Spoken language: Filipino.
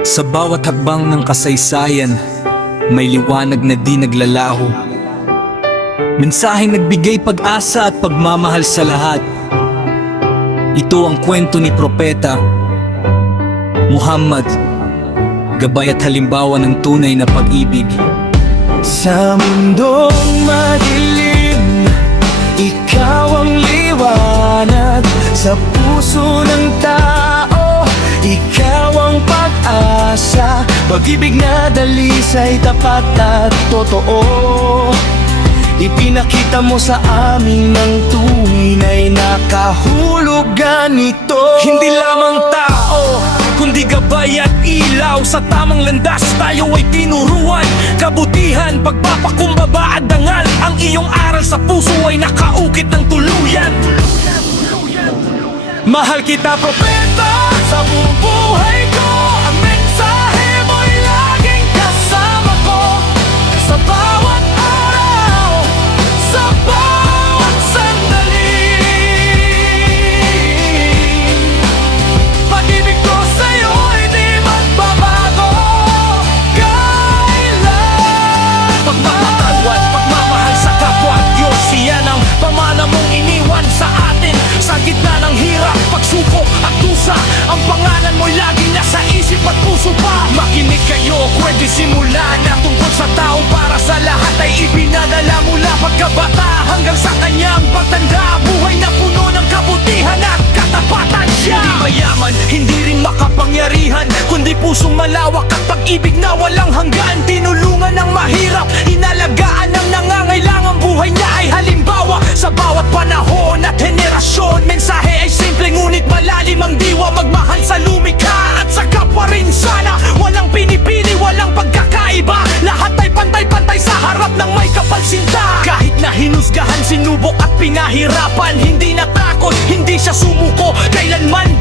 Sa bawat hakbang ng kasaysayan, may liwanag na di naglalaho. Mensaheng nagbigay pag-asa at pagmamahal sa lahat. Ito ang kwento ni Propeta Muhammad, gabay at halimbawa ng tunay na pag-ibig. Sa mundong madilim, ikaw ang liwanag. Sa puso ng tao, ikaw ang pag-asa. Pag-ibig na dalisay, tapat at totoo. Ipinakita mo sa amin ng tunay na kahulugan nito. Hindi lamang tao, kundi gabay at ilaw. Sa tamang landas tayo ay tinuruan. Kabutihan, pagpapakumbaba at dangal. Ang iyong aral sa puso ay nakaukit ng tuluyan. Mahal kita, Propeta, sa buong buhay ko. Ang mensahe mo'y laging kasama ko. Sa bawat araw, sa bawat sandali. Pag-ibig ko sa'yo'y di magbabago kailan. Pagmamatawa at pagmamahal sa kapwa at Diyos, iyan ang pamana mong iniwan sa atin. Sa gitna ng hirap, pagsubok at dusa, ang pangalan mo'y laging nasa isip at puso pa. Makinig kayo, kwento simula na tungkol sa taong para sa lahat ay ipinadala mula pagkabata hanggang sa kanyang pagtanda. Buhay na puno ng kabutihan at katapatan siya. Hindi mayaman, hindi rin makapangyarihan, kundi pusong malawak at pag-ibig na walang hanggan. Tinulungan ng mahirap, inalagaan ng nangangailangan. Buhay niya ay halimbawa sa bawat panahon at henerasyon. Mensahe ay simple ngunit malalim ang diwa. Magmahal sa lumikha at sa kapwa rin sana. Walang pinipili, walang pagkakaiba. Lahat ay pantay-pantay sa harap ng may kapalsinta. Kahit na hinusgahan, sinubok at pinahirapan, hindi natakot, hindi siya sumuko. Kailanman